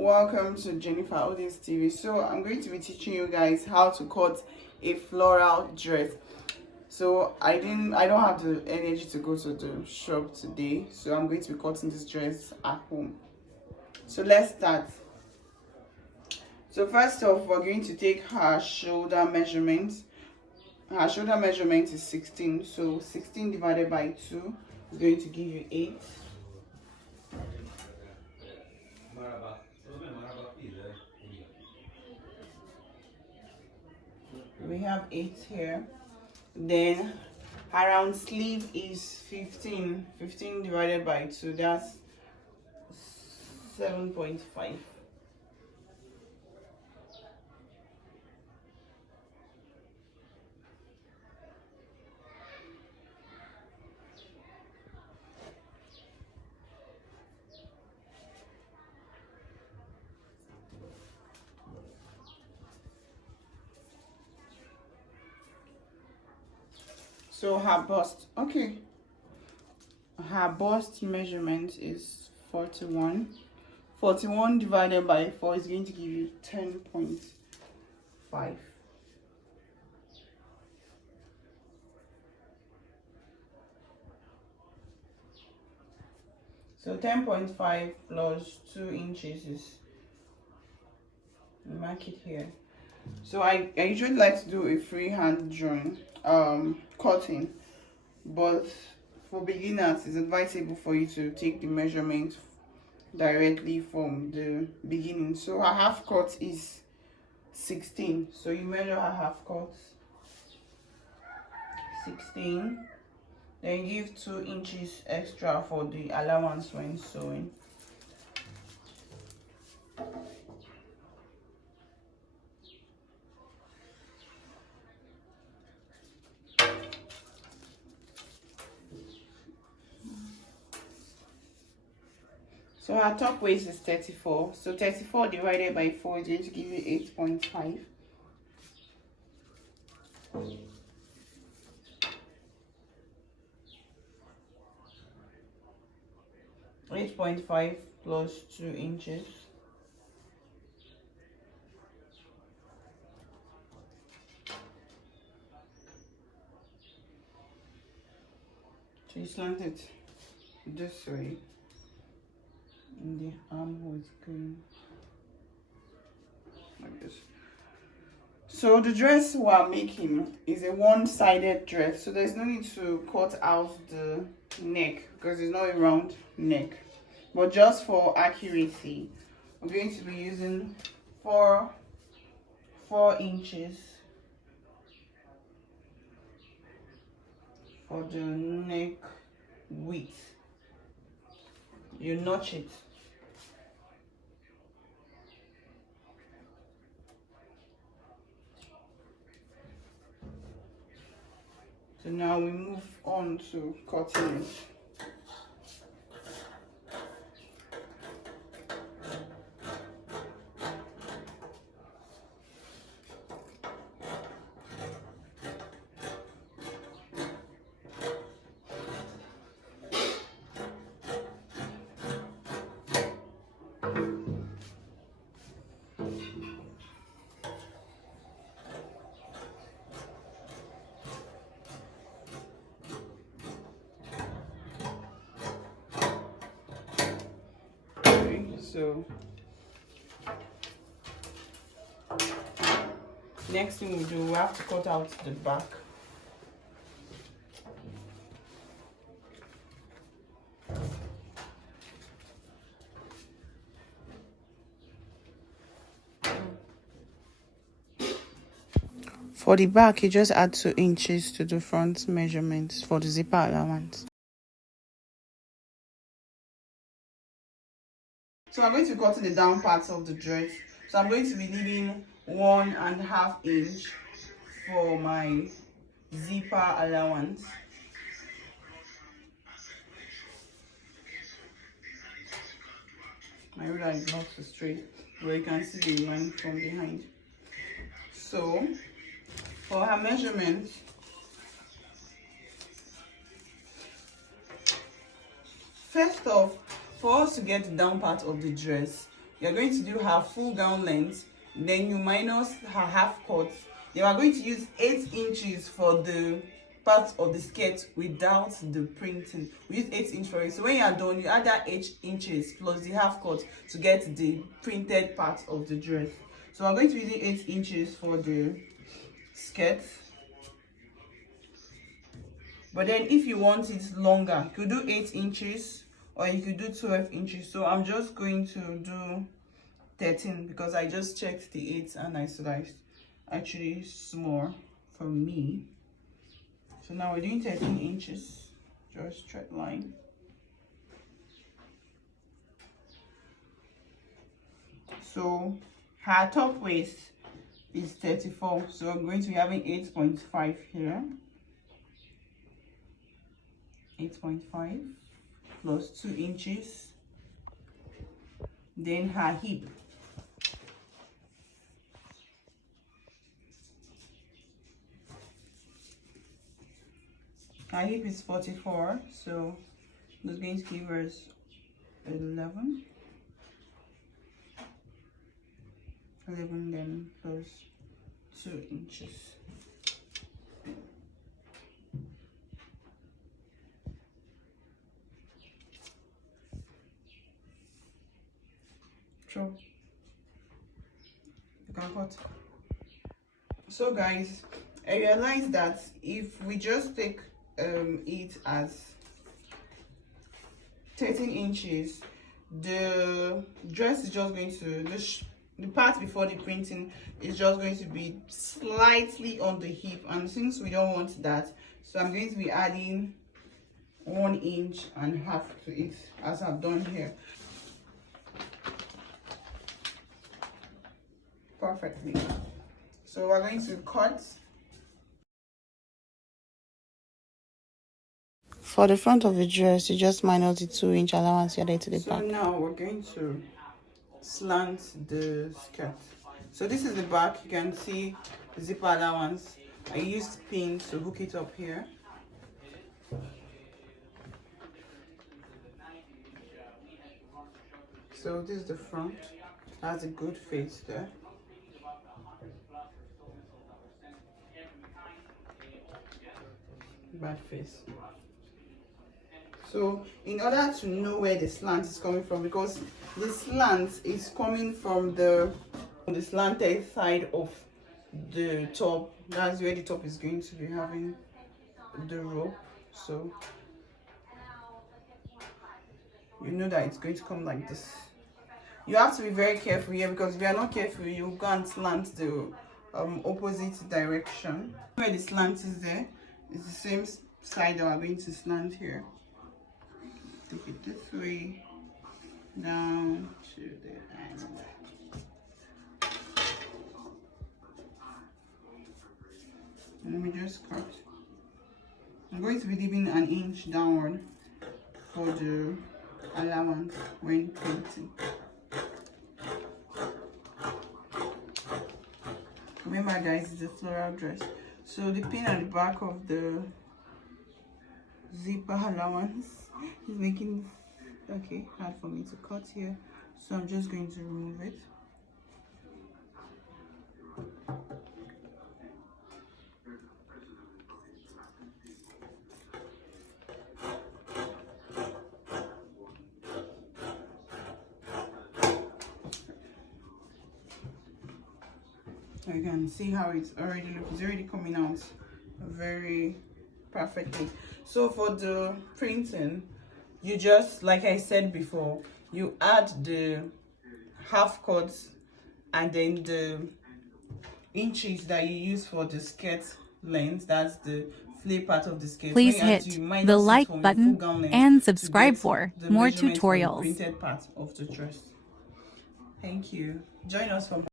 Welcome to Jennifer Odin's TV. So I'm going to be teaching you guys how to cut a floral dress. So I don't have the energy to go to the shop today, so I'm going to be cutting this dress at home. So let's start. So first off, we're going to take her shoulder measurement. Her shoulder measurement is 16, so 16 divided by 2 is going to give you 8. We have 8 here. Then her round sleeve is 15. 15 divided by 2, that's 7.5. So her bust, her bust measurement is 41. 41 divided by 4 is going to give you 10.5. So 10.5 plus 2 inches is, mark it here. So I usually like to do a freehand drawing, cutting, but for beginners it's advisable for you to take the measurement directly from the beginning. So her half cut is 16, so you measure her half cut 16, then give 2 inches extra for the allowance when sewing. So our top waist is 34. So 34 divided by 4 is going to give you 8.5. Plus 2 inches. So you slant it this way. And the armhole is going like this. So the dress we are making is a one-sided dress, so there's no need to cut out the neck because it's not a round neck. But just for accuracy, I'm going to be using 4 inches for the neck width. You notch it. So now we move on to cutting it. So next thing we do, we have to cut out the back. For the back, you just add 2 inches to the front measurements for the zipper allowance. So I'm going to cut the down parts of the dress. So I'm going to be leaving 1.5 inch for my zipper allowance. My ruler is not so straight, but you can see the line from behind. So for her measurement, first off, for us to get the down part of the dress, you're going to do her full gown length, then you minus her half cut. Then we're going to use 8 inches for the part of the skirt without the printing. We use 8 inches for it. So when you are done, you add that 8 inches plus the half cut to get the printed part of the dress. So we're going to be using 8 inches for the skirt. But then if you want it longer, you could do 8 inches or you could do 12 inches. So I'm just going to do 13 because I just checked the 8 and I saw that it's actually small for me. So now we're doing 13 inches, just straight line. So her top waist is 34, so I'm going to be having 8.5 here. 8.5 plus 2 inches. Then her hip. Her hip is 44, so that's going to give us 11. 11 then plus 2 inches. True. You can cut. So guys, I realized that if we just take it as 13 inches, the dress is just going to the part before the printing is just going to be slightly on the hip, and since we don't want that, so I'm going to be adding 1.5 inches to it as I've done here. Perfectly. So we're going to cut. For the front of the dress, you just minus the 2-inch allowance here to the back. So now we're going to slant the skirt. So this is the back. You can see the zipper allowance. I used pins to hook it up here. So this is the front. Has a good face there. Bad face. So in order to know where the slant is coming from, because the slant is coming from the slanted side of the top, that's where the top is going to be having the rope. So you know that it's going to come like this. You have to be very careful here, because if you are not careful, you go and slant the opposite direction. Where the slant is there, it's the same side that we're going to slant here. Take it this way down to the end. And let me just cut. I'm going to be leaving 1 inch downward for the allowance when printing. Remember guys, it's a floral dress. So the pin at the back of the zipper allowance is making hard for me to cut here, so I'm just going to remove it. You can see how it's already it's already coming out very perfectly. So for the printing, you just, like I said before, you add the half cuts and then the inches that you use for the skirt length, that's the flare part of the skirt. Please hit the like button and subscribe for more tutorials. Printed part of the dress. Thank you. Join us for more.